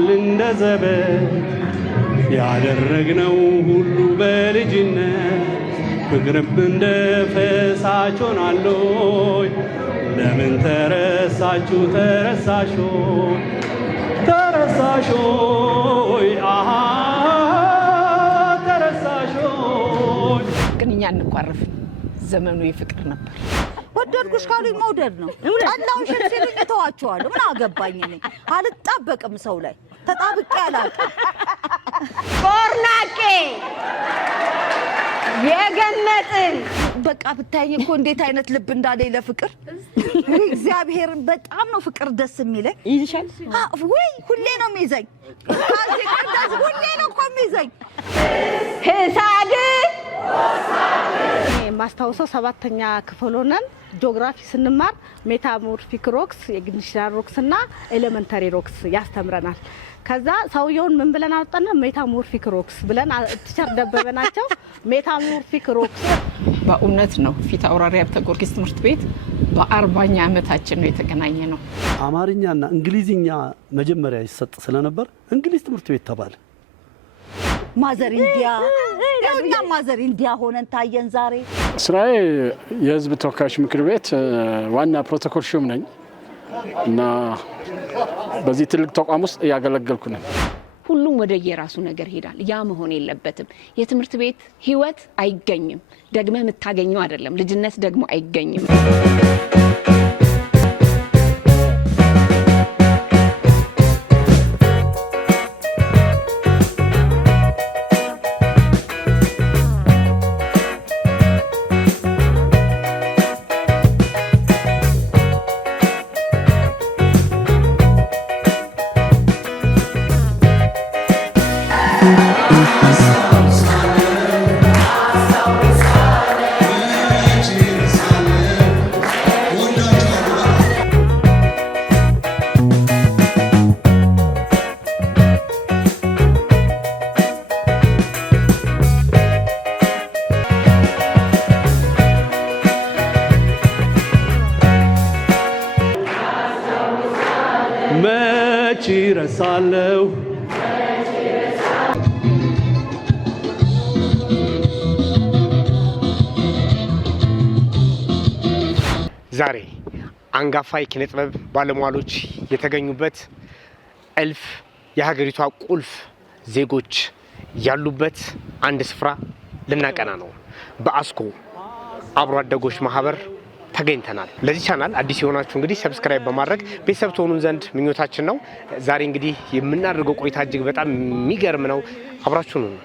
ይሆናል እንደዘበ ያደረግነው ሁሉ በልጅነት ፍቅርብ እንደ ፈሳሽ ሆናለይ ለምን ተረሳችሁ ተረሳሾይ አሃ ተረሳሾይ ግን እኛ እንቋረፍ ዘመኑ የፍቅር ነበር ወደድኩሽ ካሉኝ መውደድ ነው ጠላውን ሸልሲልኝ ተዋቸዋለሁ ምን አገባኝ እኔ አልጣበቅም ሰው ላይ ተጣብቄ አላውቅም ቆርናቄ የገነጥን በቃ ብታይኝ እኮ እንዴት አይነት ልብ እንዳለኝ ለፍቅር እግዚአብሔርን በጣም ነው ፍቅር ደስ የሚለኝ ይይሻል ወይ ሁሌ ነው የሚይዘኝ ሁሌ ነው እኮ የሚይዘኝ ህሳድ ማስታወሰው 7ኛ ክፍል ሆነን ጂኦግራፊ ስንማር ሜታሞርፊክ ሮክስ የግኒሽናል ሮክስ እና ኤሌመንተሪ ሮክስ ያስተምረናል ከዛ ሰውየውን ምን ብለን አወጣና ሜታሞርፊክ ሮክስ ብለን ቲቸር ደበበናቸው ሜታሞርፊክ ሮክስ በእውነት ነው ፊት አውራሪ ሀብተ ጊዮርጊስ ትምህርት ቤት በ40ኛ ዓመታችን ነው የተገናኘ ነው አማርኛና እንግሊዝኛ መጀመሪያ ይሰጥ ስለነበር እንግሊዝ ትምህርት ቤት ተባለ ማዘር ኢንዲያ ያውኛ ማዘር ኢንዲያ ሆነን ታየን ዛሬ ስራዬ የህዝብ ተወካዮች ምክር ቤት ዋና ፕሮቶኮል ሹም ነኝ እና በዚህ ትልቅ ተቋም ውስጥ ያገለገልኩ ነኝ ሁሉም ወደ የራሱ ነገር ሄዳል ያ መሆን የለበትም የትምህርት ቤት ህይወት አይገኝም ደግመ የምታገኘው አይደለም ልጅነት ደግሞ አይገኝም መች ረሳለሁ ዛሬ አንጋፋ የኪነ ጥበብ ባለሟሎች የተገኙበት እልፍ የሀገሪቷ ቁልፍ ዜጎች ያሉበት አንድ ስፍራ ልናቀና ነው በአስኮ አብሮ አደጎች ማህበር ተገኝተናል ለዚህ ቻናል አዲስ የሆናችሁ እንግዲህ ሰብስክራይብ በማድረግ ቤተሰብ ትሆኑን ዘንድ ምኞታችን ነው ዛሬ እንግዲህ የምናደርገው ቆይታ እጅግ በጣም የሚገርም ነው አብራችሁን ነው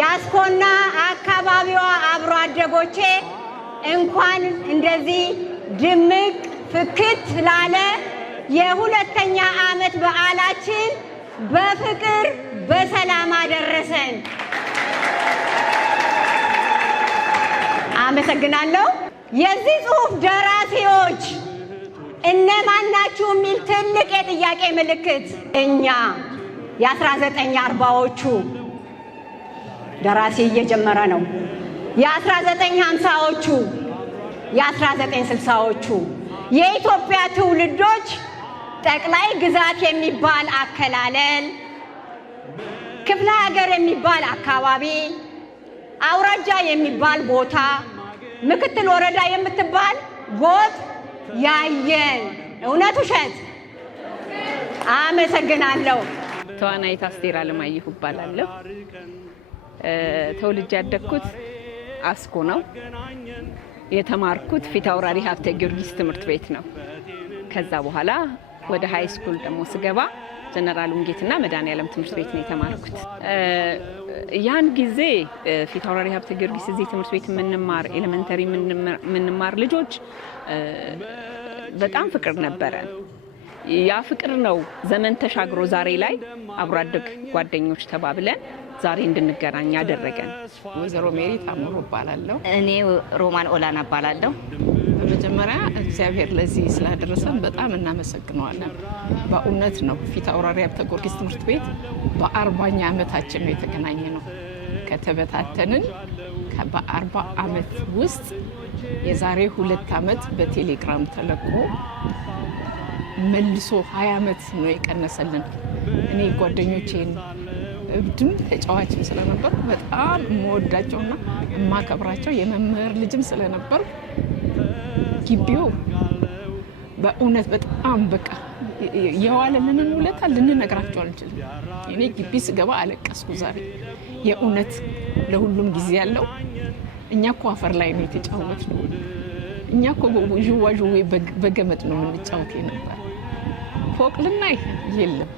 ያስኮና አካባቢዋ አብሮ አደጎቼ እንኳን እንደዚህ ድምቅ ፍክት ላለ የሁለተኛ ዓመት በዓላችን በፍቅር በሰላም አደረሰን አመሰግናለሁ የዚህ ጽሑፍ ደራሲዎች እነማን ናችሁ የሚል ትልቅ የጥያቄ ምልክት እኛ የ1940ዎቹ ደራሲ እየጀመረ ነው የ1950ዎቹ የ1960ዎቹ የኢትዮጵያ ትውልዶች ጠቅላይ ግዛት የሚባል አከላለል ክፍለ ሀገር የሚባል አካባቢ አውራጃ የሚባል ቦታ ምክትል ወረዳ የምትባል ጎጥ ያየን እውነት ውሸት አመሰግናለሁ ተዋናይት አስቴር አለማየሁ እባላለሁ ተወልጄ ያደግኩት አስኮ ነው የተማርኩት ፊት አውራሪ ሀብተ ጊዮርጊስ ትምህርት ቤት ነው ከዛ በኋላ ወደ ሃይ ስኩል ደግሞ ስገባ ጀነራል ውንጌትና መድኃኔዓለም ትምህርት ቤት ነው የተማርኩት ያን ጊዜ ፊት አውራሪ ሀብተ ጊዮርጊስ እዚህ ትምህርት ቤት የምንማር ኤሌመንተሪ የምንማር ልጆች በጣም ፍቅር ነበረ ያ ፍቅር ነው ዘመን ተሻግሮ ዛሬ ላይ አብሮ አደግ ጓደኞች ተባብለን ዛሬ እንድንገናኝ ያደረገን ወይዘሮ ሜሪ ታምሩ እባላለሁ እኔ ሮማን ኦላና እባላለሁ በመጀመሪያ እግዚአብሔር ለዚህ ስላደረሰን በጣም እናመሰግነዋለን በእውነት ነው ፊት አውራሪ ሀብተ ጊዮርጊስ ትምህርት ቤት በ40ኛ ዓመታችን ነው የተገናኘ ነው ከተበታተንን በ40 ዓመት ውስጥ የዛሬ 2 ዓመት በቴሌግራም ተለቆ መልሶ 20 ዓመት ነው የቀነሰልን። እኔ ጓደኞቼን እብድም ተጫዋችም ስለነበር በጣም የምወዳቸውና የማከብራቸው የመምህር ልጅም ስለነበር ግቢው በእውነት በጣም በቃ የዋለልንን ውለታ ልንነግራቸው አንችልም። እኔ ግቢ ስገባ አለቀስኩ። ዛሬ የእውነት ለሁሉም ጊዜ ያለው። እኛ እኮ አፈር ላይ ነው የተጫወትነው። እኛ እኮ ዥዋዥዌ በገመድ ነው የምንጫወት ነበር። ፎቅ ልናይ የለም፣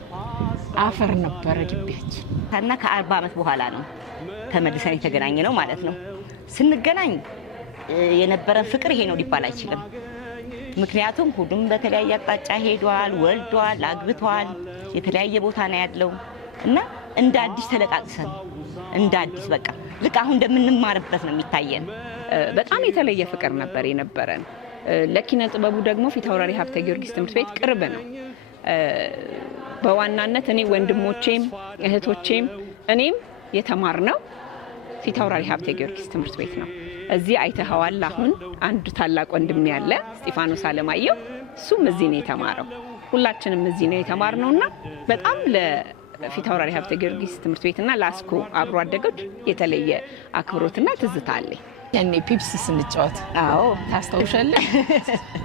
አፈር ነበረ ግቢያችን። እና ከ40 ዓመት በኋላ ነው ተመልሰን የተገናኘ ነው ማለት ነው። ስንገናኝ የነበረን ፍቅር ይሄ ነው ሊባል አይችልም። ምክንያቱም ሁሉም በተለያየ አቅጣጫ ሄዷል፣ ወልዷል፣ አግብቷል፣ የተለያየ ቦታ ነው ያለው እና እንደ አዲስ ተለቃቅሰን እንደ አዲስ በቃ ልክ አሁን እንደምንማርበት ነው የሚታየን። በጣም የተለየ ፍቅር ነበር የነበረን። ለኪነ ጥበቡ ደግሞ ፊታውራሪ ሀብተ ጊዮርጊስ ትምህርት ቤት ቅርብ ነው። በዋናነት እኔ ወንድሞቼም እህቶቼም እኔም የተማርነው ፊታውራሪ ሀብተ ጊዮርጊስ ትምህርት ቤት ነው። እዚህ አይተኸዋል። አሁን አንድ ታላቅ ወንድም ያለ እስጢፋኖስ አለማየሁ፣ እሱም እዚህ ነው የተማረው። ሁላችንም እዚህ ነው የተማርነውና በጣም ለፊታውራሪ ሀብተ ጊዮርጊስ ትምህርት ቤትና ለአስኮ አብሮ አደጎች የተለየ አክብሮትና ትዝታ አለኝ። ያኔ ፔፕሲ ስንጫወት አዎ ታስታውሻለህ?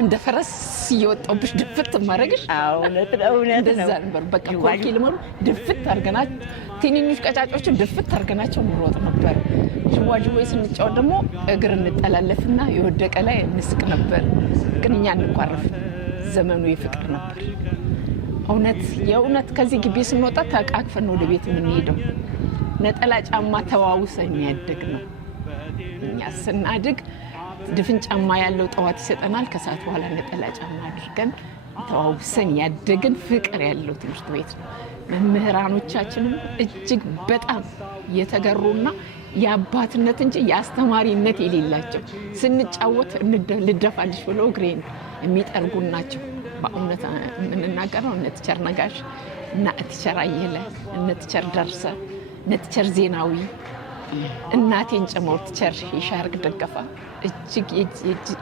እንደ ፈረስ እየወጣሁብሽ ድፍት ማረግሽ። አዎ እውነት ነው። እንደዛ ነበር። በቃ ኮርኪ ልመሩ ድፍት አድርገናቸው ትንንሽ ቀጫጮችን ድፍት አድርገናቸው እንሮጥ ነበር። ዥዋዥዌ ስንጫወት ደግሞ እግር እንጠላለፍና የወደቀ ላይ እንስቅ ነበር። ግን እኛ እንቋረፍ። ዘመኑ የፍቅር ነበር። የእውነት ከዚህ ግቢ ስንወጣ ተቃቅፈን ወደ ቤት የምንሄደው። ነጠላ ጫማ ተዋውሰን ያደግ ነው። እኛ ስናድግ ድፍን ጫማ ያለው ጠዋት ይሰጠናል። ከሰዓት በኋላ ነጠላ ጫማ አድርገን ተዋውሰን ያደግን ፍቅር ያለው ትምህርት ቤት ነው። መምህራኖቻችንም እጅግ በጣም የተገሩና የአባትነት እንጂ የአስተማሪነት የሌላቸው ስንጫወት ልደፋልሽ ብለው እግሬን የሚጠርጉን ናቸው። በእውነት የምንናገረው እነ ቲቸር ነጋሽ እና ቲቸር አየለ፣ እነ ቲቸር ደርሰ፣ እነ ቲቸር ዜናዊ፣ እናቴን ጨምሮ ቲቸር ይሻርግ ደገፋ እጅግ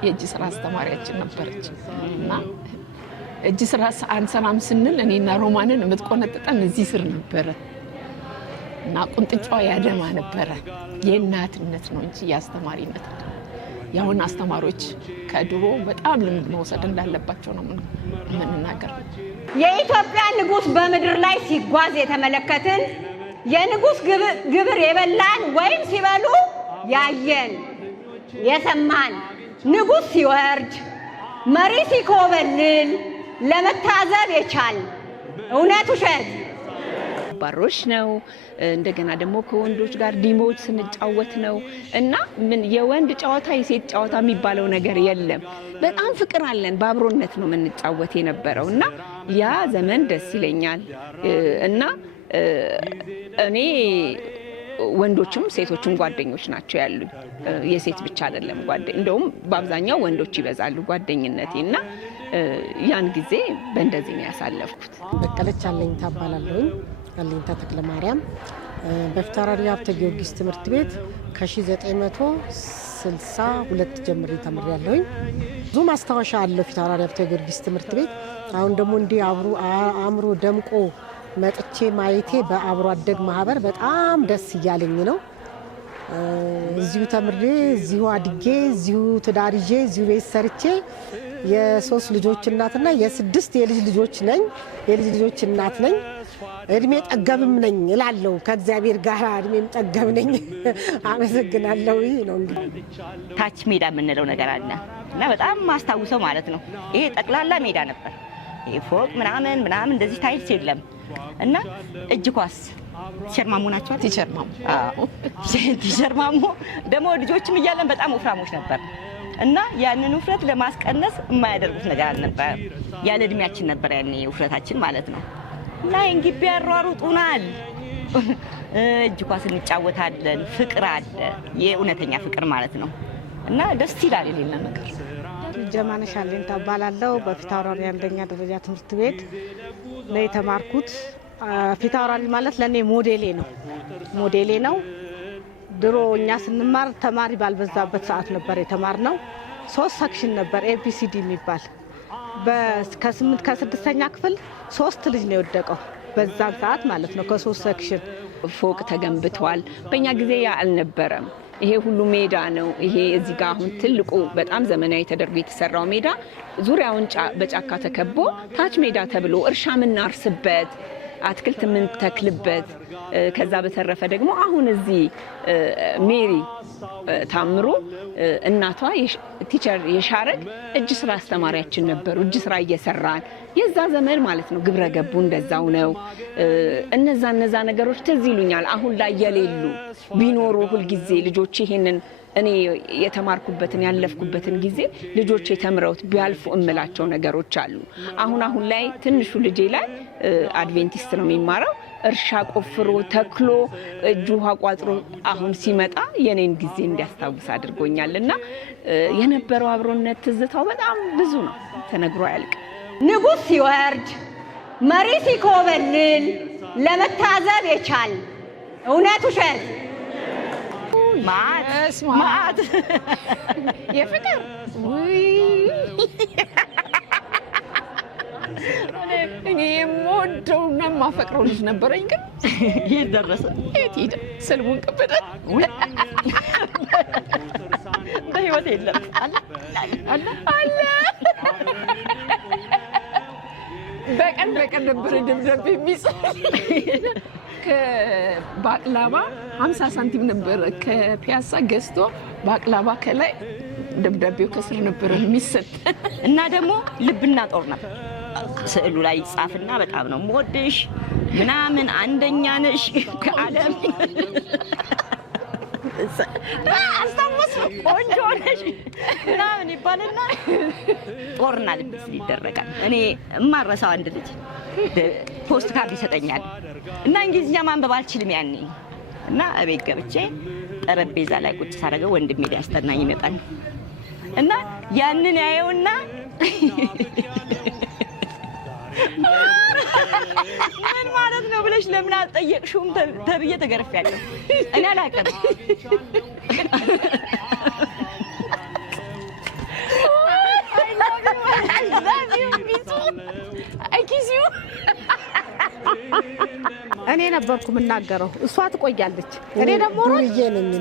የእጅ ስራ አስተማሪያችን ነበረች እና እጅ ስራ አንሰራም ስንል እኔና ሮማንን የምትቆነጥጠን እዚህ ስር ነበረ እና ቁንጥጫዋ ያደማ ነበረ። የእናትነት ነው እንጂ የአስተማሪነት አይደለም። ያሁን አስተማሪዎች ከድሮ በጣም ልምድ መውሰድ እንዳለባቸው ነው የምንናገረው። የኢትዮጵያ ንጉሥ በምድር ላይ ሲጓዝ የተመለከትን፣ የንጉሥ ግብር የበላን ወይም ሲበሉ ያየን የሰማን፣ ንጉሥ ሲወርድ መሪ ሲኮበልል ለመታዘብ የቻል እውነት ውሸት ባሮች ነው። እንደገና ደግሞ ከወንዶች ጋር ዲሞች ስንጫወት ነው እና ምን የወንድ ጨዋታ የሴት ጨዋታ የሚባለው ነገር የለም። በጣም ፍቅር አለን። በአብሮነት ነው የምንጫወት የነበረው እና ያ ዘመን ደስ ይለኛል እና እኔ ወንዶችም ሴቶችም ጓደኞች ናቸው ያሉኝ። የሴት ብቻ አይደለም እንደውም በአብዛኛው ወንዶች ይበዛሉ ጓደኝነቴ እና ያን ጊዜ በእንደዚህ ነው ያሳለፍኩት። በቀለች አለኝታ እባላለሁኝ። አለኝታ ተክለ ማርያም በፊታውራሪ ሀብተ ጊዮርጊስ ትምህርት ቤት ከ1962 ጀምሬ ተምሬያለሁኝ። ብዙ ማስታወሻ አለው ፊታውራሪ ሀብተ ጊዮርጊስ ትምህርት ቤት። አሁን ደግሞ እንዲህ አምሮ ደምቆ መጥቼ ማየቴ በአብሮ አደግ ማህበር በጣም ደስ እያለኝ ነው። እዚሁ ተምሬ እዚሁ አድጌ እዚሁ ትዳር ይዤ እዚሁ ቤት ሰርቼ የ3 ልጆች እናትና የ6 የልጅ ልጆች ነኝ። የልጅ ልጆች እናት ነኝ። እድሜ ጠገብም ነኝ እላለሁ። ከእግዚአብሔር ጋር እድሜም ጠገብ ነኝ። አመሰግናለሁ። ነው እንግዲህ ታች ሜዳ የምንለው ነገር አለ እና በጣም ማስታውሰው ማለት ነው። ይሄ ጠቅላላ ሜዳ ነበር። ይሄ ፎቅ ምናምን እንደዚህ ታይልስ የለም እና እጅ ኳስ ቲቸር ማሙ ናቸው። ቲቸር ማሙ ደግሞ ልጆችም እያለን በጣም ወፍራሞች ነበር እና ያንን ውፍረት ለማስቀነስ የማያደርጉት ነገር አልነበረም። ያለ እድሜያችን ነበር ያኔ ውፍረታችን ማለት ነው። እና እንግቢ ያሯሩጡናል፣ እጅ ኳስ እንጫወታለን። ፍቅር አለ፣ የእውነተኛ ፍቅር ማለት ነው እና ደስ ይላል። የሌለ ነገር ጀማነሽ አለኝታ እባላለሁ። በፊታውራሪ አንደኛ ደረጃ ትምህርት ቤት ነው የተማርኩት። ፊታውራሪ ማለት ለእኔ ሞዴሌ ነው። ድሮ እኛ ስንማር ተማሪ ባልበዛበት ሰዓት ነበር የተማርነው። 3 ሰክሽን ነበር ኤቢሲዲ የሚባል ከ8 ከ6ኛ ክፍል 3 ልጅ ነው የወደቀው በዛን ሰዓት ማለት ነው። ከ3 ሴክሽን ፎቅ ተገንብቷል። በእኛ ጊዜ ያ አልነበረም። ይሄ ሁሉ ሜዳ ነው። ይሄ እዚህ ጋር አሁን ትልቁ በጣም ዘመናዊ ተደርጎ የተሰራው ሜዳ ዙሪያውን በጫካ ተከቦ ታች ሜዳ ተብሎ እርሻ ምናርስበት አትክልት ምን ተክልበት ከዛ በተረፈ ደግሞ አሁን እዚህ ሜሪ ታምሩ እናቷ ቲቸር የሻረግ እጅ ስራ አስተማሪያችን ነበሩ። እጅ ስራ እየሰራን የዛ ዘመን ማለት ነው። ግብረ ገቡ እንደዛው ነው። እነዛ ነገሮች ትዝ ይሉኛል። አሁን ላይ የሌሉ ቢኖሩ ሁል ጊዜ ልጆች ይሄንን እኔ የተማርኩበትን ያለፍኩበትን ጊዜ ልጆች የተምረውት ቢያልፉ እምላቸው ነገሮች አሉ። አሁን ላይ ትንሹ ልጄ ላይ አድቬንቲስት ነው የሚማረው። እርሻ ቆፍሮ ተክሎ እጁ ውሃ ቋጥሮ አሁን ሲመጣ የኔን ጊዜ እንዲያስታውስ አድርጎኛልና የነበረው አብሮነት ትዝታው በጣም ብዙ ነው፣ ተነግሮ አያልቅም። ንጉሥ ሲወርድ መሪ ሲኮበልል ለመታዘብ የቻል እውነት ውሸት ማት የፍቅር እኔ የምወደውና የማፈቅረው ልጅ ነበረኝ። ግን የት ደረሰ? የት ሄደ? ስልሙን ቀበደ። በህይወት የለም አለ በቀን ነበር ደብዳቤ የሚጽፍ ከባቅላባ 50 ሳንቲም ነበር ከፒያሳ ገዝቶ ባቅላባ ከላይ ደብዳቤው ከስር ነበር የሚሰጥ እና ደግሞ ልብና ጦር ነበር ስዕሉ ላይ ጻፍና በጣም ነው ሞድሽ ምናምን አንደኛ ነሽ ከዓለም አስተምስ ቆንጆ ነሽ ምናምን ይባልና ጦርና ልብስ ይደረጋል። እኔ እማረሳው አንድ ልጅ ፖስት ካርድ ይሰጠኛል እና እንግሊዝኛ ማንበብ አልችልም ያኔ እና እቤት ገብቼ ጠረጴዛ ላይ ቁጭ ሳደርገው ወንድሜ ሊያስጠናኝ ይመጣል እና ያንን ያየውና ምን ማለት ነው ብለሽ ለምን አልጠየቅሽውም ተብዬ ተገርፌያለሁ። እኔ አላውቅም። እኔ ነበርኩ የምናገረው፣ እሷ ትቆያለች። እኔ ደግሞ ሮጬ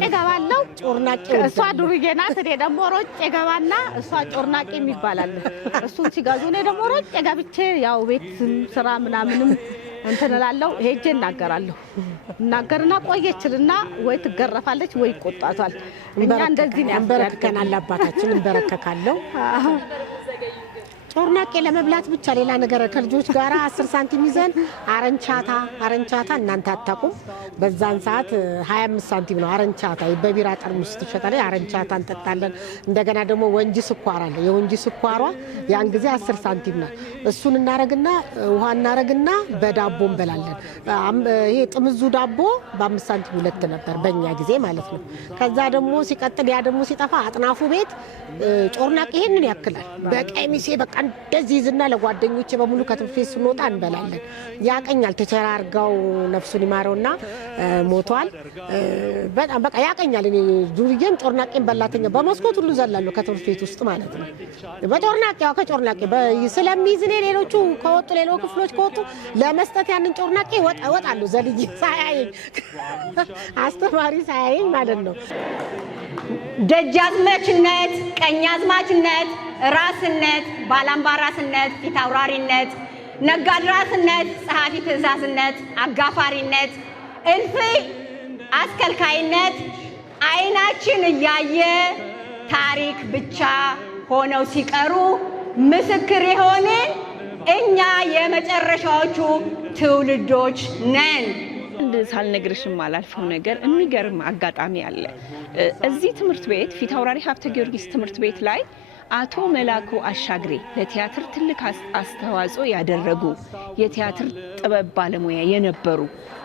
እገባለሁ። ጮርናቄ እሷ ዱርዬ ናት። እኔ ደግሞ ሮጬ እገባና እሷ ጮርናቄ የሚባላል እሱን ሲጋዙ እኔ ደግሞ ሮጬ ገብቼ ያው ቤት ስራ ምናምንም እንትን እላለሁ። ሄጄ እናገራለሁ። እናገርና ቆየችልና ወይ ትገረፋለች ወይ ይቆጣታል። እኛ እንደዚህ ነው እንበረከከናል። አባታችን እንበረከካለሁ። ጮርናቄ ለመብላት ብቻ ሌላ ነገር ከልጆች ጋር 10 ሳንቲም ይዘን አረንቻታ እናንተ አታውቁም። በዛን ሰዓት 25 ሳንቲም ነው አረንቻታ። በቢራ ጠርሙስ ትሸጣለች። አረንቻታ እንጠጣለን። እንደገና ደግሞ ወንጂ ስኳር አለ። የወንጂ ስኳሯ ያን ጊዜ 10 ሳንቲም ነው። እሱን እናረግና ውሃ እናረግና በዳቦ እንበላለን። ይሄ ጥምዙ ዳቦ በ5 ሳንቲም 2 ነበር በእኛ ጊዜ ማለት ነው። ከዛ ደግሞ ሲቀጥል ያ ደግሞ ሲጠፋ አጥናፉ ቤት ጮርናቄ ይሄንን ያክላል በቀሚሴ በቃ እንደዚህ ዝና ለጓደኞቼ በሙሉ ከትምህርት ቤት ስንወጣ እንበላለን። ያቀኛል ተቸራርጋው ነፍሱን ይማረውና ሞቷል። በጣም በቃ ያቀኛል። እኔ ዱርዬም ጮርናቄም በላተኛ በመስኮት ሁሉ ዘላለሁ ከትምህርት ቤት ውስጥ ማለት ነው። በጮርናቄው ከጮርናቄ ስለሚይዝ እኔ ሌሎቹ ከወጡ ሌሎች ክፍሎች ከወጡ ለመስጠት ያንን ጮርናቄ ወጣለሁ ዘልዬ ሳያየኝ አስተማሪ ሳያየኝ ማለት ነው። ደጃዝማችነት፣ ቀኛዝማችነት፣ ራስነት፣ ባላምባራስነት፣ ፊት አውራሪነት፣ ነጋድራስነት፣ ጸሐፊ ትእዛዝነት፣ አጋፋሪነት፣ እልፍ አስከልካይነት አይናችን እያየ ታሪክ ብቻ ሆነው ሲቀሩ ምስክር የሆንን እኛ የመጨረሻዎቹ ትውልዶች ነን። ሳልነግርሽም አላልፈው ነገር የሚገርም አጋጣሚ አለ። እዚህ ትምህርት ቤት ፊት አውራሪ ሀብተ ጊዮርጊስ ትምህርት ቤት ላይ አቶ መላኩ አሻግሬ ለቲያትር ትልቅ አስተዋጽኦ ያደረጉ የቲያትር ጥበብ ባለሙያ የነበሩ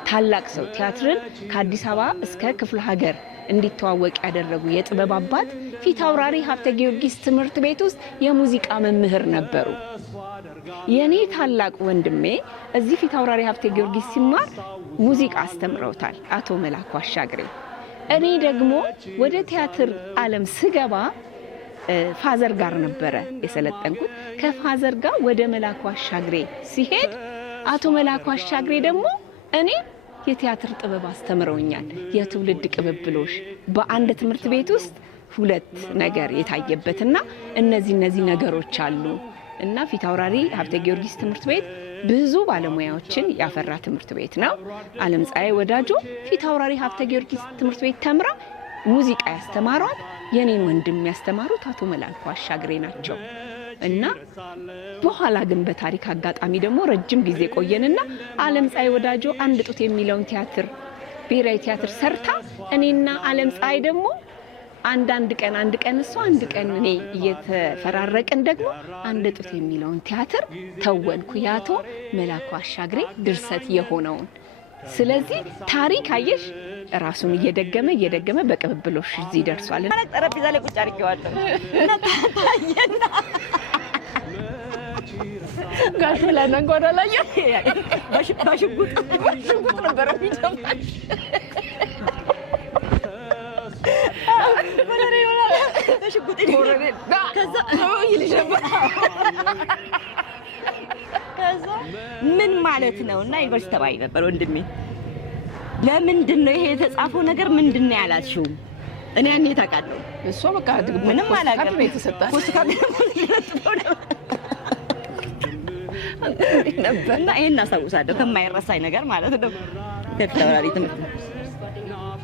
ታላቅ ሰው ቲያትርን ከአዲስ አበባ እስከ ክፍለ ሀገር እንዲተዋወቅ ያደረጉ የጥበብ አባት ፊት አውራሪ ሀብተ ጊዮርጊስ ትምህርት ቤት ውስጥ የሙዚቃ መምህር ነበሩ። የኔ ታላቅ ወንድሜ እዚህ ፊት አውራሪ ሀብተ ጊዮርጊስ ሲማር ሙዚቃ አስተምረውታል አቶ መላኩ አሻግሬ። እኔ ደግሞ ወደ ቲያትር ዓለም ስገባ ፋዘር ጋር ነበረ የሰለጠንኩት። ከፋዘር ጋር ወደ መላኩ አሻግሬ ሲሄድ አቶ መላኩ አሻግሬ ደግሞ እኔ የቲያትር ጥበብ አስተምረውኛል። የትውልድ ቅብብሎሽ በአንድ ትምህርት ቤት ውስጥ ሁለት ነገር የታየበትና እነዚህ ነገሮች አሉ እና ፊታውራሪ ሀብተ ጊዮርጊስ ትምህርት ቤት ብዙ ባለሙያዎችን ያፈራ ትምህርት ቤት ነው። ዓለምፀሐይ ወዳጆ ፊታውራሪ ሀብተ ጊዮርጊስ ትምህርት ቤት ተምራ ሙዚቃ ያስተማሯት የኔን ወንድም ያስተማሩት አቶ መላኩ አሻግሬ ናቸው። እና በኋላ ግን በታሪክ አጋጣሚ ደግሞ ረጅም ጊዜ ቆየንና ዓለምፀሐይ ወዳጆ አንድ ጡት የሚለውን ቲያትር ብሔራዊ ቲያትር ሰርታ እኔና ዓለምፀሐይ ደግሞ አንድ ቀን እሷ አንድ ቀን እኔ እየተፈራረቅን ደግሞ አንድ ጡት የሚለውን ቲያትር ተወንኩ ያቶ መላኩ አሻግሬ ድርሰት የሆነውን። ስለዚህ ታሪክ አየሽ ራሱን እየደገመ በቅብብሎሽ እዚህ ደርሷል። ማለት ጠረጴዛ ላይ ቁጭ አድርጌዋለሁ እና ታየና ጋሽ ለነጎዳ ላይ በሽጉጥ ነበር የሚጀምረው። ከዛ ምን ማለት ነው እና ዩኒቨርሲቲ ተማሪ ነበር ወንድሜ። ለምንድን ነው ይሄ የተጻፈው ነገር ምንድን ነው ያላችሁ? እኔ ያኔ ታውቃለሁ እሷ በቃ ምንም አላውቅም። የተሰጣት እና ይሄን አስታውሳለሁ ከማይረሳኝ ነገር ማለት ነው። ከፊታውራሪ ትምህርት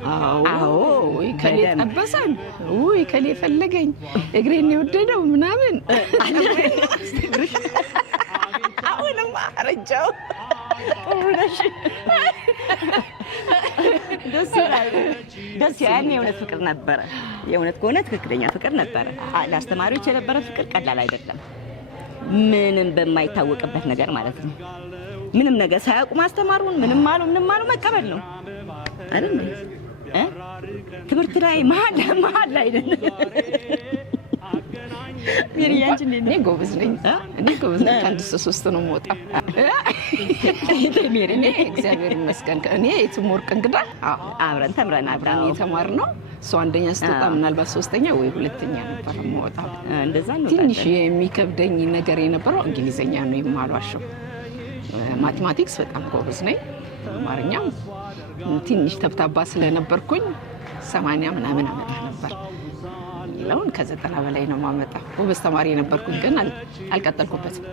አዎ ወይ ከሌ ጠበሰን ወይ ከሌ ፈለገኝ እግሬን የወደደው ምናምን አሁንም አረጃው ኡነሽ ደስ ያኔ የእውነት ፍቅር ነበረ። የእውነት ከሆነ ትክክለኛ ፍቅር ነበረ። ለአስተማሪዎች የነበረ ፍቅር ቀላል አይደለም። ምንም በማይታወቅበት ነገር ማለት ነው። ምንም ነገር ሳያውቁ ማስተማሩን ምንም አሉ መቀበል ነው አይደል? ትምህርት ላይ መሀል ላይ ነን። እኔ ጎበዝ ነኝ። ከአንድ እስከ 3 ነው የምወጣው። እግዚአብሔር ይመስገን። እኔ የትምህርት እንግዳ አብረን ተምረን የተማርነው እሷ አንደኛ ስትወጣ ምናልባት 3ኛ ወይ 2ኛ ነበር የምወጣው። እንደዛ ነው። ትንሽ የሚከብደኝ ነገር የነበረው እንግሊዘኛ ነው የማሏቸው። ማቴማቲክስ በጣም ጎበዝ ነኝ። አማርኛም ትንሽ ተብታባ ስለነበርኩኝ 80 ምናምን አመጣ ነበር። ይለውን ከ90 በላይ ነው ማመጣ። ጎበዝ ተማሪ ነበርኩኝ ግን አልቀጠልኩበትም።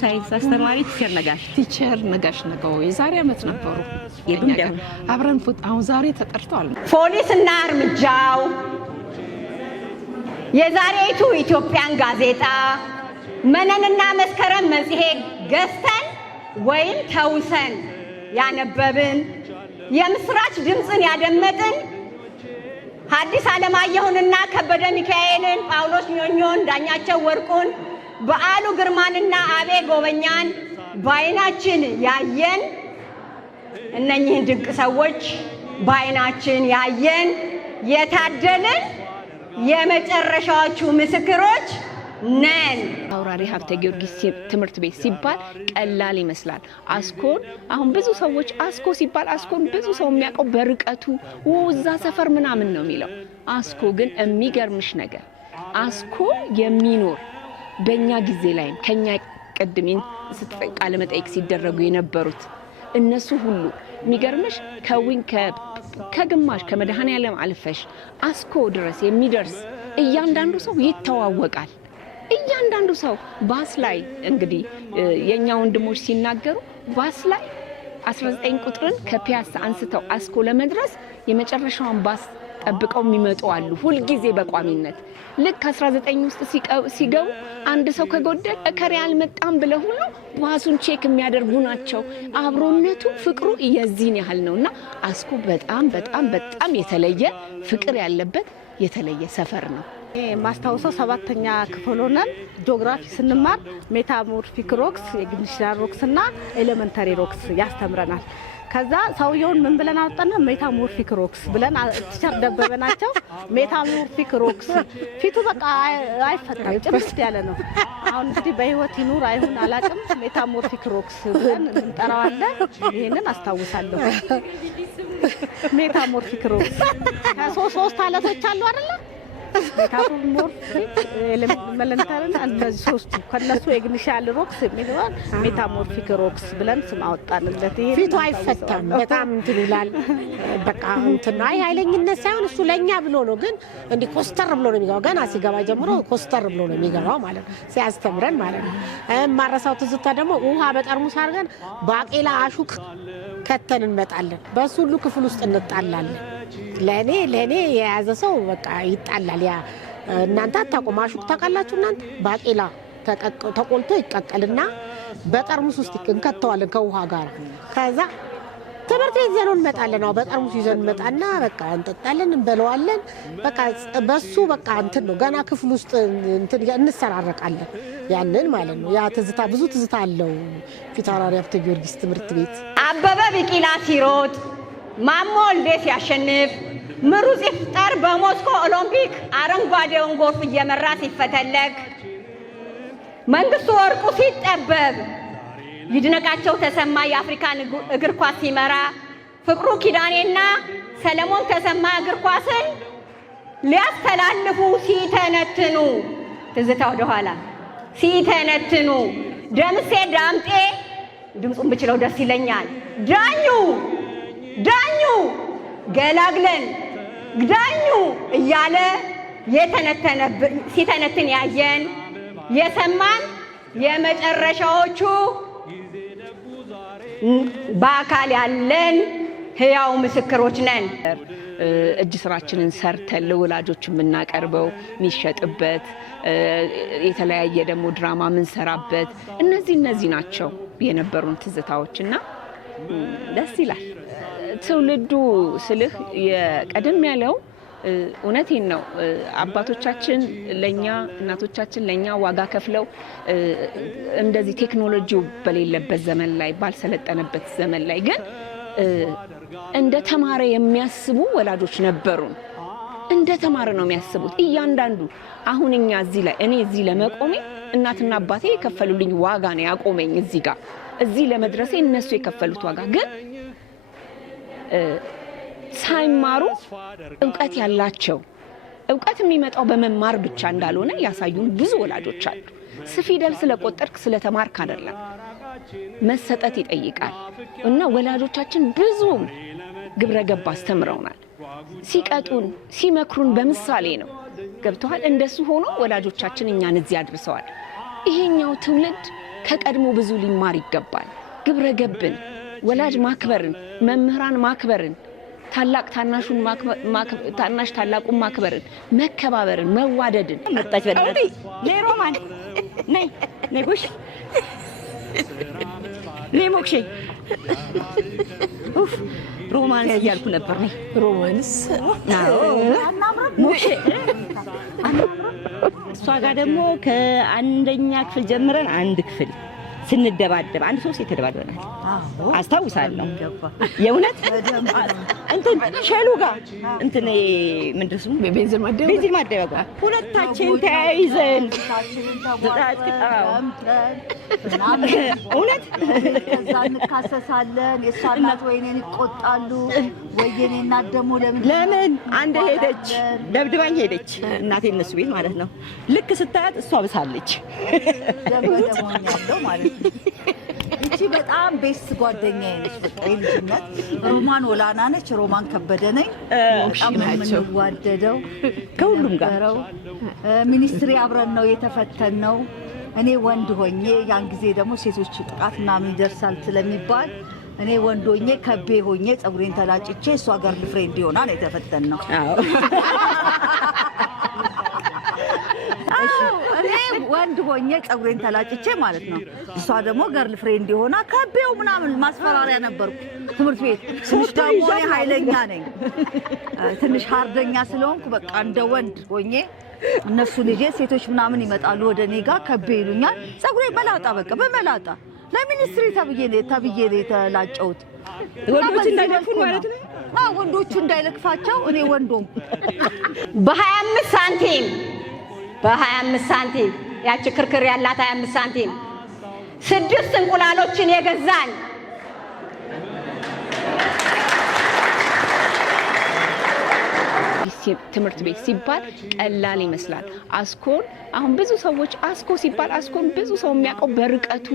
ሳይንስ አስተማሪ ቲቸር ነጋሽ ነገው የዛሬ አመት ነበሩ። አብረን አሁን ዛሬ ተጠርተዋል። ፖሊስና እርምጃው፣ የዛሬቱ ኢትዮጵያን ጋዜጣ፣ መነንና መስከረም መጽሔት ገዝተን ወይም ተውሰን ያነበብን፣ የምስራች ድምፅን ያደመጥን፣ ሐዲስ ዓለማየሁንና ከበደ ሚካኤልን፣ ጳውሎስ ኞኞን፣ ዳኛቸው ወርቁን፣ በዓሉ ግርማንና አቤ ጎበኛን በዓይናችን ያየን፣ እነኚህን ድንቅ ሰዎች በዓይናችን ያየን የታደልን የመጨረሻዎቹ ምስክሮች ነን። ፊታውራሪ ሀብተ ጊዮርጊስ ትምህርት ቤት ሲባል ቀላል ይመስላል። አስኮን አሁን ብዙ ሰዎች አስኮ ሲባል አስኮን ብዙ ሰው የሚያውቀው በርቀቱ እዛ ሰፈር ምናምን ነው የሚለው። አስኮ ግን የሚገርምሽ ነገር አስኮ የሚኖር በእኛ ጊዜ ላይም ከኛ ቀድሚን ቃለ መጠይቅ ሲደረጉ የነበሩት እነሱ ሁሉ የሚገርምሽ ከግማሽ ከመድኃኔዓለም አልፈሽ አስኮ ድረስ የሚደርስ እያንዳንዱ ሰው ይተዋወቃል። እያንዳንዱ ሰው ባስ ላይ እንግዲህ የኛ ወንድሞች ሲናገሩ ባስ ላይ 19 ቁጥርን ከፒያሳ አንስተው አስኮ ለመድረስ የመጨረሻውን ባስ ጠብቀው የሚመጡ አሉ። ሁሉ ጊዜ በቋሚነት ልክ 19 ውስጥ ሲገቡ አንድ ሰው ከጎደል እከሬ አልመጣም ብለው ሁሉ ባሱን ቼክ የሚያደርጉ ናቸው። አብሮነቱ ፍቅሩ የዚህን ያህል ነውና አስኮ በጣም በጣም በጣም የተለየ ፍቅር ያለበት የተለየ ሰፈር ነው። ማስታወሰው 7ኛ ክፍል ሆነን ጂኦግራፊ ስንማር ሜታሞርፊክ ሮክስ፣ የግኒሽናል ሮክስ እና ኤሌመንተሪ ሮክስ ያስተምረናል። ከዛ ሰውየውን ምን ብለን አወጣና ሜታሞርፊክ ሮክስ ብለን ቲቸር ደበበ ናቸው። ሜታሞርፊክ ሮክስ ፊቱ በቃ አይፈታም፣ ጭምት ያለ ነው። አሁን እንግዲህ በህይወት ይኑር አይሁን አላውቅም። ሜታሞርፊክ ሮክስ ብለን እንጠራዋለን። ይሄንን አስታውሳለሁ። ሜታሞርፊክ ሮክስ ከሶስት አለቶች አሉ አይደለ? ሜታሞርፊክ ኤሌመንተሪና እነዚህ ሶስቱ ከነሱ ኢግኒሻል ሮክስ የሚባል ሜታሞርፊክ ሮክስ ብለን ስም አወጣንለት። ይሄ ፊቱ አይፈታም፣ በጣም እንትን ይላል። በቃ እንትን ኃይለኝነት ሳይሆን እሱ ለኛ ብሎ ነው፣ ግን እንዲህ ኮስተር ብሎ ነው የሚገባው። ገና ሲገባ ጀምሮ ኮስተር ብሎ ነው የሚገባው ማለት ነው፣ ሲያስተምረን ማለት ነው። ማረሳው ትዝታ ደግሞ ውሃ በጠርሙስ አድርገን ባቄላ አሹቅ ከተን እንመጣለን። በሱ ሁሉ ክፍል ውስጥ እንጣላለን። ለኔ የያዘ ሰው በቃ ይጣላል። ያ እናንተ አታውቁም፣ አሹቅ ታውቃላችሁ እናንተ? ባቄላ ተቆልቶ ይቀቀልና በጠርሙስ ውስጥ እንከተዋለን ከውሃ ጋር። ከዛ ትምህርት ቤት ይዘን እንመጣለን። አዎ በጠርሙስ ይዘን እንመጣና በቃ እንጠጣለን፣ እንበለዋለን። በቃ በሱ በቃ እንትን ነው። ገና ክፍል ውስጥ እንትን እንሰራረቃለን። ያንን ማለት ነው። ያ ትዝታ ብዙ ትዝታ አለው። ፊታውራሪ ሀብተ ጊዮርጊስ ትምህርት ቤት አበበ ቢቂላ ሲሮጥ፣ ማሞ ወልዴ ሲያሸንፍ፣ ምሩጽ ይፍጠር በሞስኮ ኦሎምፒክ አረንጓዴውን ጎርፍ እየመራ ሲፈተለክ፣ መንግስቱ ወርቁ ሲጠበብ፣ ይድነቃቸው ተሰማ የአፍሪካን እግር ኳስ ሲመራ፣ ፍቅሩ ኪዳኔና ሰለሞን ተሰማ እግር ኳስን ሊያስተላልፉ ሲተነትኑ፣ ትዝታ ወደኋላ ሲተነትኑ፣ ደምሴ ዳምጤ ድምፁን ብችለው ደስ ይለኛል፣ ዳኙ ገላግለን ዳኙ እያለ ሲተነትን ያየን የሰማን የመጨረሻዎቹ በአካል ያለን ህያው ምስክሮች ነን። እጅ ስራችንን ሰርተን ለወላጆች የምናቀርበው የሚሸጥበት የተለያየ ደግሞ ድራማ የምንሰራበት እነዚህ ናቸው የነበሩን ትዝታዎችና ደስ ይላል። ትውልዱ ስልህ የቀደም ያለው እውነቴን ነው። አባቶቻችን ለኛ እናቶቻችን ለኛ ዋጋ ከፍለው እንደዚህ ቴክኖሎጂው በሌለበት ዘመን ላይ ባልሰለጠነበት ዘመን ላይ ግን እንደ ተማረ የሚያስቡ ወላጆች ነበሩን። እንደ ተማረ ነው የሚያስቡት እያንዳንዱ። አሁን እኛ እዚህ ላይ እኔ እዚህ ለመቆሜ እናትና አባቴ የከፈሉልኝ ዋጋ ነው ያቆመኝ እዚህ ጋር እዚህ ለመድረሴ እነሱ የከፈሉት ዋጋ ግን ሳይማሩ እውቀት ያላቸው እውቀት የሚመጣው በመማር ብቻ እንዳልሆነ ያሳዩን ብዙ ወላጆች አሉ። ፊደል ስለቆጠርክ ስለተማርክ አይደለም፣ መሰጠት ይጠይቃል። እና ወላጆቻችን ብዙ ግብረ ገብ አስተምረውናል። ሲቀጡን ሲመክሩን በምሳሌ ነው። ገብተዋል። እንደሱ ሆኖ ወላጆቻችን እኛን እዚህ አድርሰዋል። ይሄኛው ትውልድ ከቀድሞ ብዙ ሊማር ይገባል። ግብረ ገብን፣ ወላጅ ማክበርን፣ መምህራን ማክበርን፣ ታላቅ ታናሹን ታናሽ ታላቁን ማክበርን፣ መከባበርን፣ መዋደድን መጣች በእናት ለሮማን ነይ ጎሽ ነይ ሞክሼ ኡፍ ሮማን እያልኩ ነበር። ነይ ሮማንስ ሞክሼ እሷ ጋር ደግሞ ከአንደኛ ክፍል ጀምረን አንድ ክፍል ስንደባደብ አንድ ሶስት የተደባደበናል አስታውሳለሁ። የእውነት እንትን ሸሉ ጋር እንትን ምንድን ነው ቤንዚን ማደያ ጋር ሁለታችን ተያይዘን እውነት ከዛ እንካሰሳለን። የእሷ እናት ወይኔን ይቆጣሉ፣ ወይኔ እናት ደግሞ ለምን አንድ ሄደች ደብድባኝ ሄደች እናቴ እነሱ ቤት ማለት ነው። ልክ ስታያት እሷ ብሳለች ደበደሞኛለሁ ማለት ነው። እቺ በጣም ቤስት ጓደኛዬ ነች። በቃ የልጅነት ሮማን ወላና ነች። ሮማን ከበደ ነኝ። በጣም የምንዋደደው ከሁሉም ጋር ሚኒስትሪ አብረን ነው የተፈተነው። እኔ ወንድ ሆኜ ያን ጊዜ ደግሞ ሴቶች ጥቃት ምናምን ይደርሳል ስለሚባል እኔ ወንድ ሆኜ ከቤ ሆኜ ጸጉሬን ተላጭቼ እሷ ጋር ፍሬንድ ሆና ነው የተፈተነው። እኔ ወንድ ሆኜ ጸጉሬን ተላጭቼ ማለት ነው። እሷ ደግሞ ገርል ፍሬንድ ሆና ከቤው ምናምን ማስፈራሪያ ነበርኩ ትምህርት ቤት። ትንሽ ደግሞ እኔ ኃይለኛ ነኝ፣ ትንሽ ሃርደኛ ስለሆንኩ በቃ እንደ ወንድ ሆኜ እነሱ ልጄ ሴቶች ምናምን ይመጣሉ ወደ እኔ ጋር ከቤ ይሉኛል። ጸጉሬ መላጣ በቃ በመላጣ ለሚኒስትሪ ተብዬ የተላጨሁት። ወንዶች እንዳይለክፉ ማለት ነው። ወንዶቹ እንዳይለክፋቸው እኔ ወንዶም በ25 ሳንቲም ያቺ ክርክር ያላት 25 ሳንቲም 6 እንቁላሎችን የገዛን ትምህርት ቤት ሲባል ቀላል ይመስላል። አስኮን አሁን ብዙ ሰዎች አስኮ ሲባል አስኮን ብዙ ሰው የሚያውቀው በርቀቱ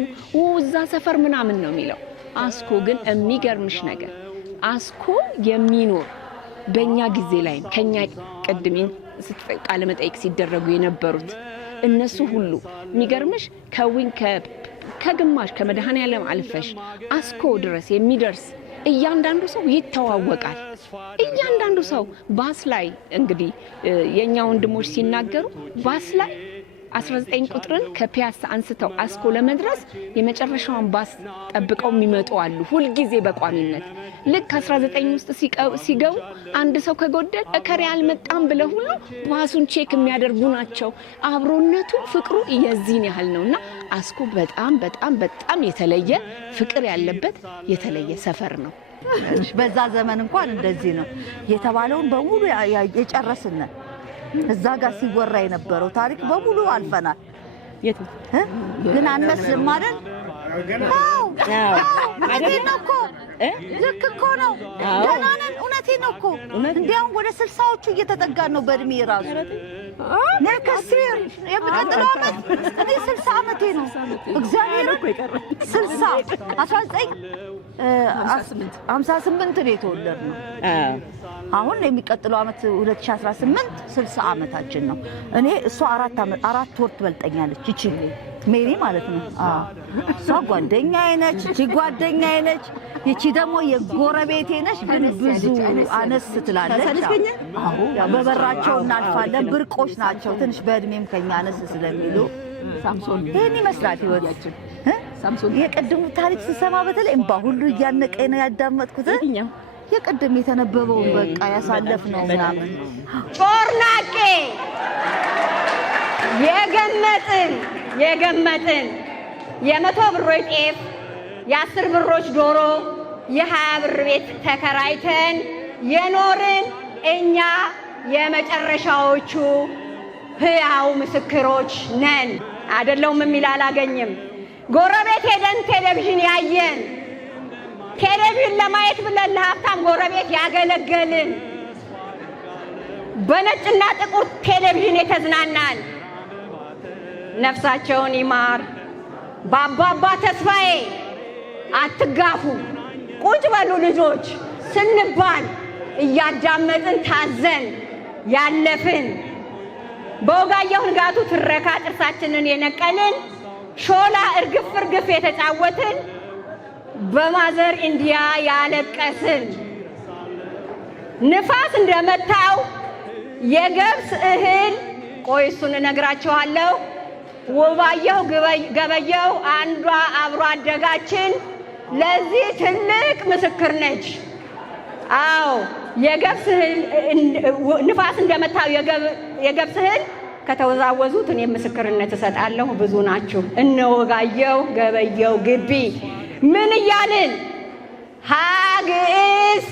እዛ ሰፈር ምናምን ነው የሚለው። አስኮ ግን የሚገርምሽ ነገር አስኮ የሚኖር በእኛ ጊዜ ላይ ከኛ ቅድሚን ቃለ መጠይቅ ሲደረጉ የነበሩት እነሱ ሁሉ የሚገርምሽ ከግማሽ ከመድኃኔዓለም አልፈሽ አስኮ ድረስ የሚደርስ እያንዳንዱ ሰው ይተዋወቃል። እያንዳንዱ ሰው ባስ ላይ እንግዲህ የኛ ወንድሞች ሲናገሩ ባስ ላይ 19 ቁጥርን ከፒያሳ አንስተው አስኮ ለመድረስ የመጨረሻውን ባስ ጠብቀው የሚመጡ አሉ። ሁሉ ጊዜ በቋሚነት ልክ 19 ውስጥ ሲገቡ አንድ ሰው ከጎደል እከሬ አልመጣም ብለው ሁሉ ባሱን ቼክ የሚያደርጉ ናቸው። አብሮነቱ ፍቅሩ የዚህን ያህል ነውና አስኮ በጣም በጣም በጣም የተለየ ፍቅር ያለበት የተለየ ሰፈር ነው። በዛ ዘመን እንኳን እንደዚህ ነው የተባለውን በሙሉ የጨረስን እዛ ጋር ሲወራ የነበረው ታሪክ በሙሉ አልፈናል። ግን አንመስልም አይደል? እውነቴን ነው እኮ ልክ እኮ ነው። ገና ነን። እውነቴን ነው እኮ እንዲያውም ወደ 60ዎቹ እየተጠጋን ነው በእድሜ ራሱ። ነከሲር የሚቀጥለው ዓመት እኔ 60 ዓመቴ ነው። እግዚአብሔር 1958 ነው የተወለድነው። አሁን የሚቀጥለው ዓመት 2018 60 ዓመታችን ነው። እኔ እሷ 4 ወር ትበልጠኛለች። እቺ ሜሪ ማለት ነው። እሷ ጓደኛዬ ነች። እቺ ጓደኛዬ ነች። እቺ ደግሞ የጎረቤቴ ነች። ግን ብዙ አነስ ትላለች። አዎ በበራቸው እናልፋለን። ብርቆች ናቸው። ትንሽ በእድሜም ከኛ አነስ ስለሚሉ ሳምሶን ይሄን ይመስላል ህይወታችን። ሳምሶን የቀድሙ ታሪክ ስሰማ በተለይ እንባ ሁሉ እያነቀኝ ነው ያዳመጥኩት። የቀድም የተነበበውን በቃ ያሳለፍነው ምናምን ጮርናቄ የገመጥን የ100 ብሮች ጤፍ የ10 ብሮች ዶሮ የ20 ብር ቤት ተከራይተን የኖርን እኛ የመጨረሻዎቹ ህያው ምስክሮች ነን። አይደለውም የሚል አላገኝም። ጎረቤት ሄደን ቴሌቪዥን ያየን፣ ቴሌቪዥን ለማየት ብለን ለሀብታም ጎረቤት ያገለገልን፣ በነጭና ጥቁር ቴሌቪዥን የተዝናናን ነፍሳቸውን ይማር በአባባ ተስፋዬ አትጋፉ ቁጭ በሉ ልጆች ስንባል እያዳመጥን ታዘን ያለፍን፣ በወጋየሁ ንጋቱ ትረካ ጥርሳችንን የነቀልን፣ ሾላ እርግፍ የተጫወትን፣ በማዘር ኢንዲያ ያለቀስን፣ ንፋስ እንደመታው የገብስ እህል ቆይ እሱን እነግራችኋለሁ። ውባየሁ ገበየሁ አንዷ አብሮ አደጋችን ለዚህ ትልቅ ምስክር ነች። አዎ የገብስ እህል ንፋስ እንደመታው የገብስ እህል ከተወዛወዙት እኔ ምስክርነት እሰጣለሁ። ብዙ ናችሁ። እነ ወጋየሁ ገበየሁ ግቢ ምን እያልን ሀግስ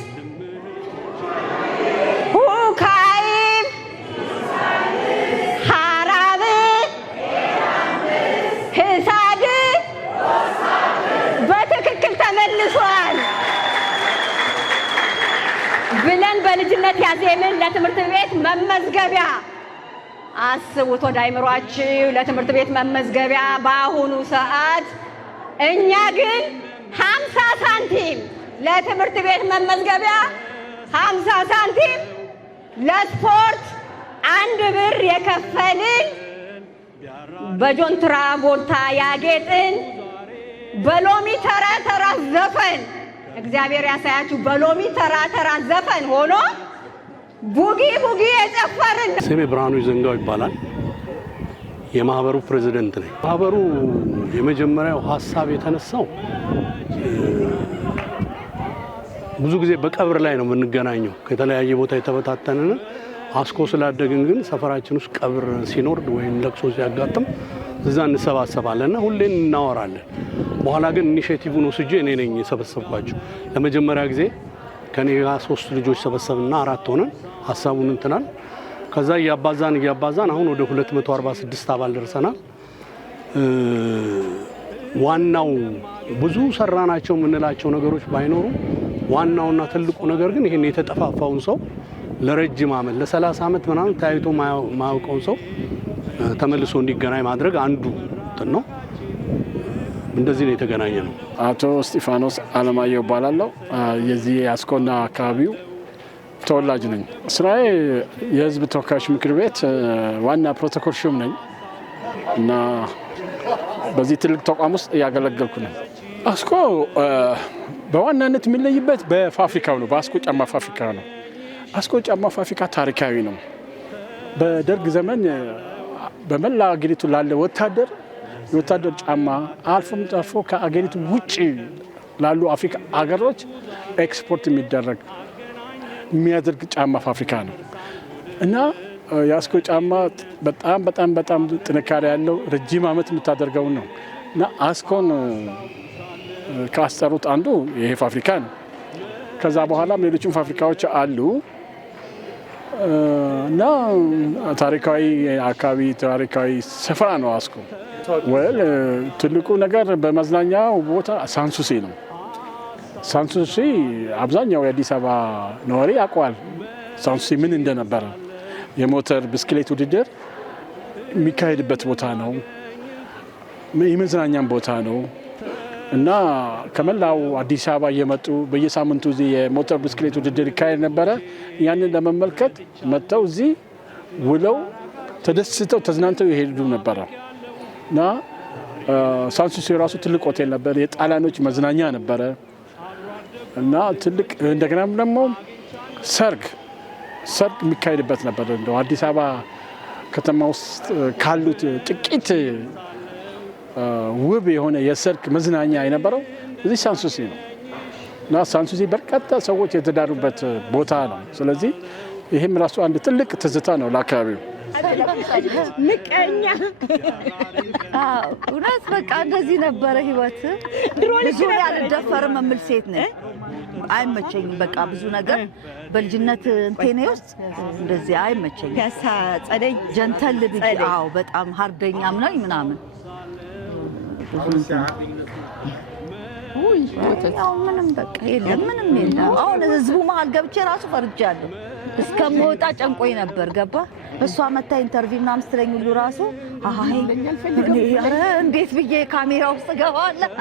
ሁካይም ሐራብ ህሳድ በትክክል ተመልሷል ብለን በልጅነት ያዜምን ለትምህርት ቤት መመዝገቢያ አስቡት። ወደ አይምሯችሁ ለትምህርት ቤት መመዝገቢያ በአሁኑ ሰዓት እኛ ግን 50 ሳንቲም ለትምህርት ቤት መመዝገቢያ 50 ሳንቲም ለስፖርት 1 ብር የከፈልን በጆን ትራቮልታ ያጌጥን በሎሚ ተራ ዘፈን እግዚአብሔር ያሳያችሁ። በሎሚ ተራ ዘፈን ሆኖ ቡጊ የጨፈርን። ስሜ ብርሃኑ ይዘንጋው ይባላል። የማህበሩ ፕሬዝዳንት ነኝ። ማህበሩ የመጀመሪያው ሀሳብ የተነሳው ብዙ ጊዜ በቀብር ላይ ነው የምንገናኘው። ከተለያየ ቦታ የተበታተንን አስኮ ስላደግን ግን ሰፈራችን ውስጥ ቀብር ሲኖር ወይም ለቅሶ ሲያጋጥም እዛ እንሰባሰባለንና ሁሌ እናወራለን። በኋላ ግን ኢኒሼቲቭን ወስጄ እኔ ነኝ የሰበሰብኳቸው። ለመጀመሪያ ጊዜ ከኔ ጋር 3 ልጆች ሰበሰብና 4 ሆነን ሐሳቡን እንትናል። ከዛ እያባዛን አሁን ወደ 246 አባል ደርሰናል። ዋናው ብዙ ሰራናቸው የምንላቸው ነገሮች ባይኖሩ ዋናውና ትልቁ ነገር ግን ይሄን የተጠፋፋውን ሰው ለረጅም ዓመት ለ30 ዓመት ምናምን ታይቶ ማያውቀውን ሰው ተመልሶ እንዲገናኝ ማድረግ አንዱ እንትን ነው። እንደዚህ ነው የተገናኘ ነው። አቶ እስጢፋኖስ አለማየሁ እባላለሁ። የዚህ አስኮና አካባቢው ተወላጅ ነኝ። ስራዬ የህዝብ ተወካዮች ምክር ቤት ዋና ፕሮቶኮል ሹም ነኝ እና በዚህ ትልቅ ተቋም ውስጥ እያገለገልኩ ነው። አስኮ በዋናነት የሚለይበት በፋብሪካው ነው። በአስኮ ጫማ ፋብሪካ ነው። አስኮ ጫማ ፋብሪካ ታሪካዊ ነው። በደርግ ዘመን በመላ አገሪቱ ላለ ወታደር የወታደር ጫማ አልፎም ተርፎ ከአገሪቱ ውጭ ላሉ አፍሪካ አገሮች ኤክስፖርት የሚያደርግ ጫማ ፋብሪካ ነው እና የአስኮ ጫማ በጣም ጥንካሬ ያለው ረጅም ዓመት የምታደርገው ነው እና አስኮን ካስጠሩት አንዱ ይሄ ፋብሪካ ነው። ከዛ በኋላም ሌሎችም ፋብሪካዎች አሉ እና ታሪካዊ አካባቢ ታሪካዊ ስፍራ ነው አስኮ። ወል ትልቁ ነገር በመዝናኛው ቦታ ሳንሱሲ ነው። ሳንሱሲ አብዛኛው የአዲስ አበባ ነዋሪ ያውቀዋል ሳንሱሲ ምን እንደነበረ። የሞተር ብስክሌት ውድድር የሚካሄድበት ቦታ ነው። የመዝናኛም ቦታ ነው እና ከመላው አዲስ አበባ እየመጡ በየሳምንቱ እዚህ የሞተር ብስክሌት ውድድር ይካሄድ ነበረ። ያንን ለመመልከት መጥተው እዚህ ውለው ተደስተው ተዝናንተው ይሄዱ ነበረ እና ሳንሱሲ የራሱ ትልቅ ሆቴል ነበር። የጣሊያኖች መዝናኛ ነበረ እና ትልቅ እንደገና ደግሞ ሰርግ የሚካሄድበት ነበር። እንደው አዲስ አበባ ከተማ ውስጥ ካሉት ጥቂት ውብ የሆነ የሰርግ መዝናኛ የነበረው እዚህ ሳንሱሲ ነው እና ሳንሱሲ በርካታ ሰዎች የተዳሩበት ቦታ ነው። ስለዚህ ይህም ራሱ አንድ ትልቅ ትዝታ ነው ለአካባቢው። ምቀኛ እውነት በቃ እንደዚህ ነበረ ህይወት። ብዙ ያልደፈርም የምል ሴት ነኝ። አይመቸኝም በቃ ብዙ ነገር በልጅነት እንቴኔ ውስጥ እንደዚህ አይመቸኝም። ፒያሳ ጸደይ ጀንተል ልጅ በጣም ሀርደኛም ነኝ ምናምን ምንም በቃ የለም ምንም የለም። አሁን ህዝቡ መሀል ገብቼ ራሱ ፈርጃለሁ። እስከምወጣ ጨንቆኝ ነበር። ገባ እሷ መታ ኢንተርቪው ምናምን ስትለኝ ሁሉ ራሱ እንዴት ብዬ ካሜራ ውስጥ ገባለሁ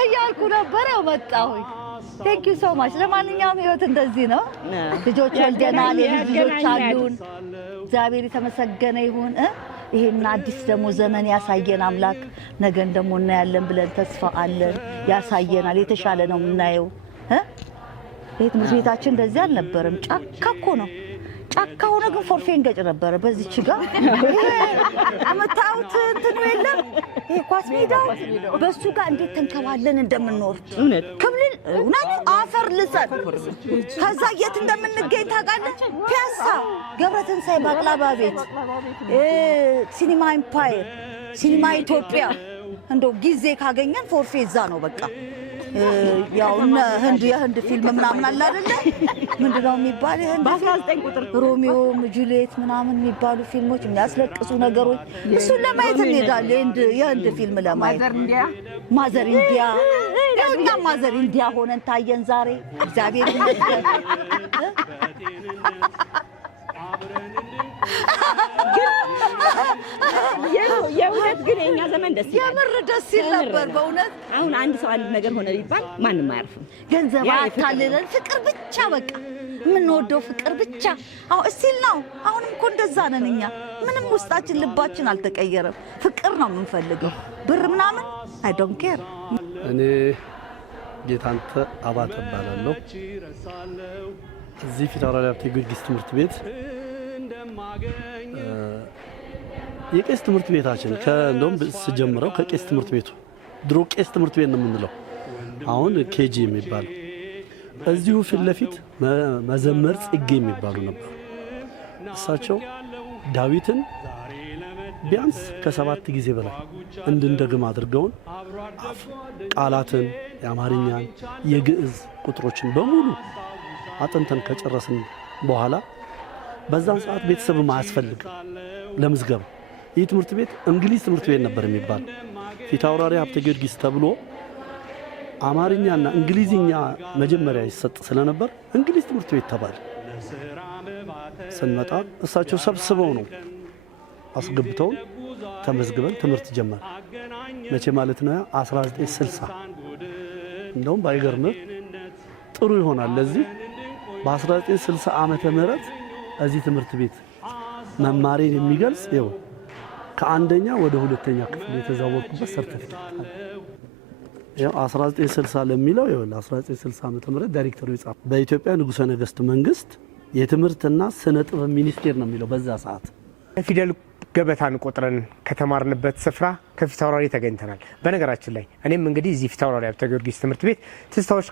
እያልኩ ነበር። ያው መጣሁኝ። ቴንክ ዩ ሶ ማች። ለማንኛውም ህይወት እንደዚህ ነው። ልጆች ወልደናል፣ ልጆች አሉን። እግዚአብሔር የተመሰገነ ይሁን። ይሄን አዲስ ደግሞ ዘመን ያሳየን አምላክ ነገን ደግሞ እናያለን ብለን ተስፋ አለን። ያሳየናል። የተሻለ ነው የምናየው። ይሄ ትምህርት ቤታችን እንደዚህ አልነበረም። ጫካ እኮ ነው። ጫካ ሆነ ግን ፎርፌ እንገጭ ነበረ። በዚህች ጋር አመታውት እንትኑ የለም ይሄ ኳስ ሜዳው በሱ ጋር እንዴት ተንከባለን እንደምንኖር ክምል እውነት አፈር ልሰን ከዛ የት እንደምንገኝ ታውቃለህ? ፒያሳ ገብረትንሳኤ ባቅላባ ቤት፣ ሲኒማ ኢምፓየር፣ ሲኒማ ኢትዮጵያ። እንደው ጊዜ ካገኘን ፎርፌ እዛ ነው በቃ። ያው የህንድ ፊልም ምናምን አለ አይደለ? ምንድነው የሚባል በ19 ቁጥር ሮሚዮ ጁሊየት ምናምን የሚባሉ ፊልሞች የሚያስለቅሱ ነገሮች እሱን ለማየት እንሄዳለን። የህንድ ፊልም ለማየት ማዘር ኢንዲያ ያውኛ ማዘር ኢንዲያ ሆነን ታየን ዛሬ። እግዚአብሔር ይመስገን። የእውነት ግን የኛ ዘመን ደስ ይላል። የምር ደስ ይል ነበር በእውነት። አሁን አንድ ሰው አንድ ነገር ሆነ ቢባል ማንም አያርፍም። ገንዘብ አታልለን፣ ፍቅር ብቻ በቃ የምንወደው ፍቅር ብቻ። እስቲል ነው። አሁንም እኮ እንደዛ ነን እኛ። ምንም ውስጣችን ልባችን አልተቀየረም። ፍቅር ነው የምንፈልገው። ብር ምናምን አይ ዶንት ኬር። እኔ ጌታንተ አባተ እባላለሁ። እዚህ ፊት አውራሪያ ጊዮርጊስ ትምህርት ቤት የቄስ ትምህርት ቤታችን እንደውም ስጀምረው ከቄስ ትምህርት ቤቱ ድሮ ቄስ ትምህርት ቤት ነው የምንለው፣ አሁን ኬጂ የሚባለው እዚሁ ፊት ለፊት መዘመር ጽጌ የሚባሉ ነበር። እሳቸው ዳዊትን ቢያንስ ከ7 ጊዜ በላይ እንድንደግም አድርገውን ቃላትን፣ የአማርኛን፣ የግዕዝ ቁጥሮችን በሙሉ አጥንተን ከጨረስን በኋላ በዛን ሰዓት ቤተሰብ ማያስፈልግ ለምዝገባ ይህ ትምህርት ቤት እንግሊዝ ትምህርት ቤት ነበር የሚባል ፊታውራሪ ሀብተ ጊዮርጊስ ተብሎ አማርኛና እንግሊዝኛ መጀመሪያ ይሰጥ ስለነበር እንግሊዝ ትምህርት ቤት ተባለ። ስንመጣ እሳቸው ሰብስበው ነው አስገብተውን ተመዝግበን ትምህርት ጀመረ። መቼ ማለት ነው? 1960 እንደውም ባይገርምህ ጥሩ ይሆናል ለዚህ በ1960 ዓመተ ምህረት እዚህ ትምህርት ቤት መማሬን የሚገልጽ ይኸው ከአንደኛ ወደ ሁለተኛ ክፍል የተዛወርኩበት ሰርቲፊኬት አለ። ያው 1960 ለሚለው ይኸው 1960 ዓመተ ምህረት ዳይሬክተሩ ይጻፍ በኢትዮጵያ ንጉሠ ነገሥት መንግስት የትምህርትና ስነ ጥበብ ሚኒስቴር ነው የሚለው በዛ ሰዓት። ፊደል ገበታን ቆጥረን ከተማርንበት ስፍራ ከፊታውራሪ ተገኝተናል። በነገራችን ላይ እኔም እንግዲህ እዚህ ፊታውራሪ ሀብተ ጊዮርጊስ ትምህርት ቤት ትዝታዎች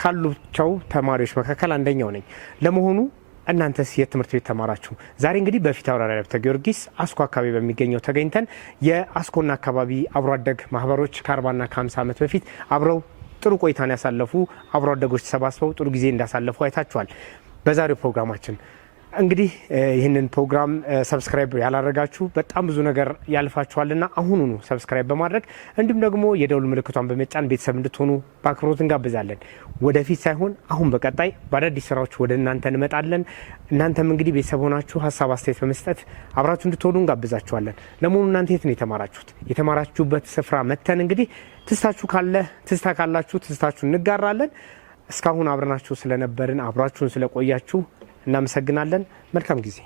ካሉቸው ተማሪዎች መካከል አንደኛው ነኝ። ለመሆኑ እናንተስ የት ትምህርት ቤት ተማራችሁ? ዛሬ እንግዲህ በፊታውራሪ ሀብተ ጊዮርጊስ አስኮ አካባቢ በሚገኘው ተገኝተን የአስኮና አካባቢ አብሮ አደግ ማህበሮች ከ40ና ከ50 ዓመት በፊት አብረው ጥሩ ቆይታን ያሳለፉ አብሮ አደጎች ተሰባስበው ጥሩ ጊዜ እንዳሳለፉ አይታችኋል። በዛሬው ፕሮግራማችን እንግዲህ ይህንን ፕሮግራም ሰብስክራይብ ያላደረጋችሁ በጣም ብዙ ነገር ያልፋችኋልና አሁኑኑ ሰብስክራይብ በማድረግ እንዲሁም ደግሞ የደውል ምልክቷን በመጫን ቤተሰብ እንድትሆኑ በአክብሮት እንጋብዛለን። ወደፊት ሳይሆን አሁን በቀጣይ በአዳዲስ ስራዎች ወደ እናንተ እንመጣለን። እናንተም እንግዲህ ቤተሰብ ሆናችሁ ሀሳብ አስተያየት በመስጠት አብራችሁ እንድትሆኑ እንጋብዛችኋለን። ለመሆኑ እናንተ የት ነው የተማራችሁት? የተማራችሁበት ስፍራ መተን እንግዲህ ትዝታ ካላችሁ ትዝታችሁ እንጋራለን። እስካሁን አብረናችሁ ስለነበርን አብራችሁን ስለቆያችሁ እናመሰግናለን። መልካም ጊዜ